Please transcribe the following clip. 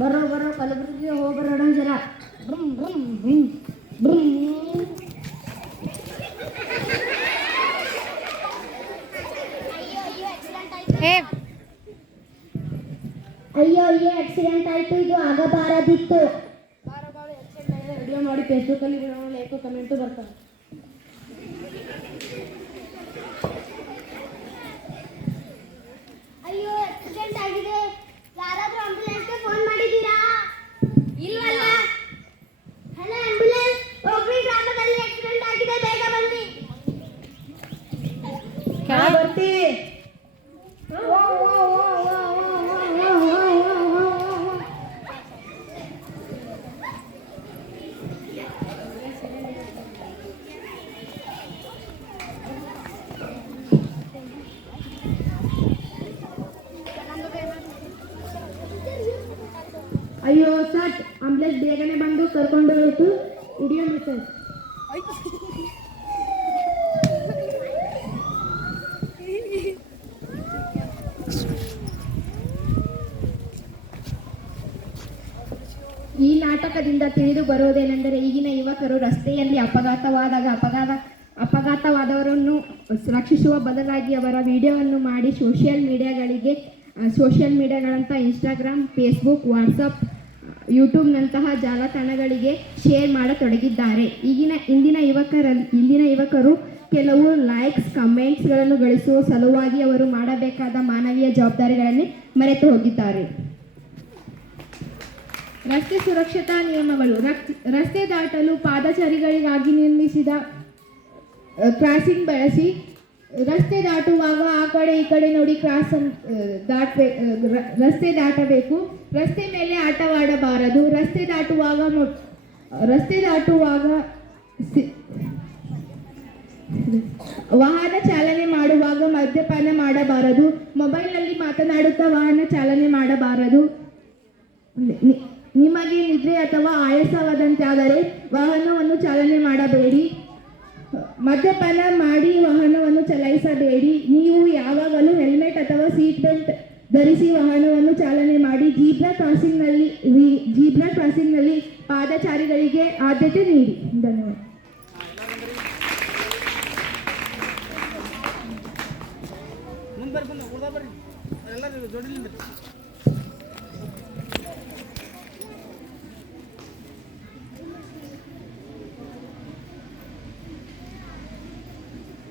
ಬರೋ ಕಲಬುರಗಿಗೆ ಹೋಗ್ಬರೋಣ ಜರ. ಬ್ರಮ್ ಬ್ರಮ್ ಬ್ರಮ್ ಬ್ರಮ್. ಅಯ್ಯೋ ಆಕ್ಸಿಡೆಂಟ್ ಆಯ್ತು, ಇದು ಆಗಬಾರದಿತ್ತು. ವಿಡಿಯೋ ಮಾಡಿ ಫೇಸ್ಬುಕ್ಕಲ್ಲಿ ಲೈಕು ಕಮೆಂಟು ಬರ್ತಾರೆ. ಅಯ್ಯೋ ಆಕ್ಸಿಡೆಂಟ್ ಆಗಿದೆ, ಯಾರಾದ್ರೂ ಆಂಬ್ಯುಲೆನ್ಸ್ಗೆ ಫೋನ್ ಮಾಡಿದ್ದೀರಾ? ಇಲ್ವಲ್ಲ. ಹಲೋ ಆಂಬ್ಯುಲೆನ್ಸ್, ಒಬ್ಬರಿ ಗ್ರಾಮದಲ್ಲಿ ಆಕ್ಸಿಡೆಂಟ್ ಆಗಿದೆ, ಬೇಗ ಬನ್ನಿ. ಬರ್ತೀವಿ. ಅಯ್ಯೋ ಸರ್, ಆಂಬ್ಯುಲೆನ್ಸ್ ಬೇಗನೆ ಬಂದು ಕರ್ಕೊಂಡು ಹೋಯ್ತು. ಹಿಡಿಯೋಣ ಸರ್. ಈ ನಾಟಕದಿಂದ ತಿಳಿದು ಬರುವುದೇನೆಂದರೆ, ಈಗಿನ ಯುವಕರು ರಸ್ತೆಯಲ್ಲಿ ಅಪಘಾತವಾದವರನ್ನು ರಕ್ಷಿಸುವ ಬದಲಾಗಿ ಅವರ ವಿಡಿಯೋವನ್ನು ಮಾಡಿ ಸೋಷಿಯಲ್ ಮೀಡಿಯಾಗಳಂಥ ಇನ್ಸ್ಟಾಗ್ರಾಮ್, ಫೇಸ್ಬುಕ್, ವಾಟ್ಸಪ್, ಯೂಟ್ಯೂಬ್ನಂತಹ ಜಾಲತಾಣಗಳಿಗೆ ಶೇರ್ ಮಾಡತೊಡಗಿದ್ದಾರೆ. ಇಂದಿನ ಯುವಕರು ಕೆಲವು ಲೈಕ್ಸ್, ಕಮೆಂಟ್ಸ್ಗಳನ್ನು ಗಳಿಸುವ ಸಲುವಾಗಿ ಅವರು ಮಾಡಬೇಕಾದ ಮಾನವೀಯ ಜವಾಬ್ದಾರಿಗಳನ್ನು ಮರೆತು ಹೋಗಿದ್ದಾರೆ. ರಸ್ತೆ ಸುರಕ್ಷತಾ ನಿಯಮಗಳು. ರಸ್ತೆ ದಾಟಲು ಪಾದಚಾರಿಗಳಿಗಾಗಿ ನಿರ್ಮಿಸಿದ ಕ್ರಾಸಿಂಗ್ ಬಳಸಿ ರಸ್ತೆ ದಾಟುವಾಗ ಆ ಕಡೆ ಈ ಕಡೆ ನೋಡಿ ರಸ್ತೆ ದಾಟಬೇಕು. ರಸ್ತೆ ಮೇಲೆ ಆಟವಾಡಬಾರದು. ರಸ್ತೆ ದಾಟುವಾಗ ವಾಹನ ಚಾಲನೆ ಮಾಡುವಾಗ ಮದ್ಯಪಾನ ಮಾಡಬಾರದು. ಮೊಬೈಲ್ನಲ್ಲಿ ಮಾತನಾಡುತ್ತಾ ವಾಹನ ಚಾಲನೆ ಮಾಡಬಾರದು. ನಿಮಗೆ ನಿದ್ರೆ ಅಥವಾ ಆಯಾಸವಾದಂತಾದರೆ ವಾಹನವನ್ನು ಚಾಲನೆ ಮಾಡಬೇಡಿ. ಮದ್ಯಪಾನ ಮಾಡಿ ವಾಹನವನ್ನು ಚಲಾಯಿಸಬೇಡಿ. ನೀವು ಯಾವಾಗಲೂ ಹೆಲ್ಮೆಟ್ ಅಥವಾ ಸೀಟ್ ಬೆಲ್ಟ್ ಧರಿಸಿ ವಾಹನವನ್ನು ಚಾಲನೆ ಮಾಡಿ. ಜೀಬ್ರಾ ಕ್ರಾಸಿಂಗ್ನಲ್ಲಿ ಪಾದಚಾರಿಗಳಿಗೆ ಆದ್ಯತೆ ನೀಡಿ. ಧನ್ಯವಾದ.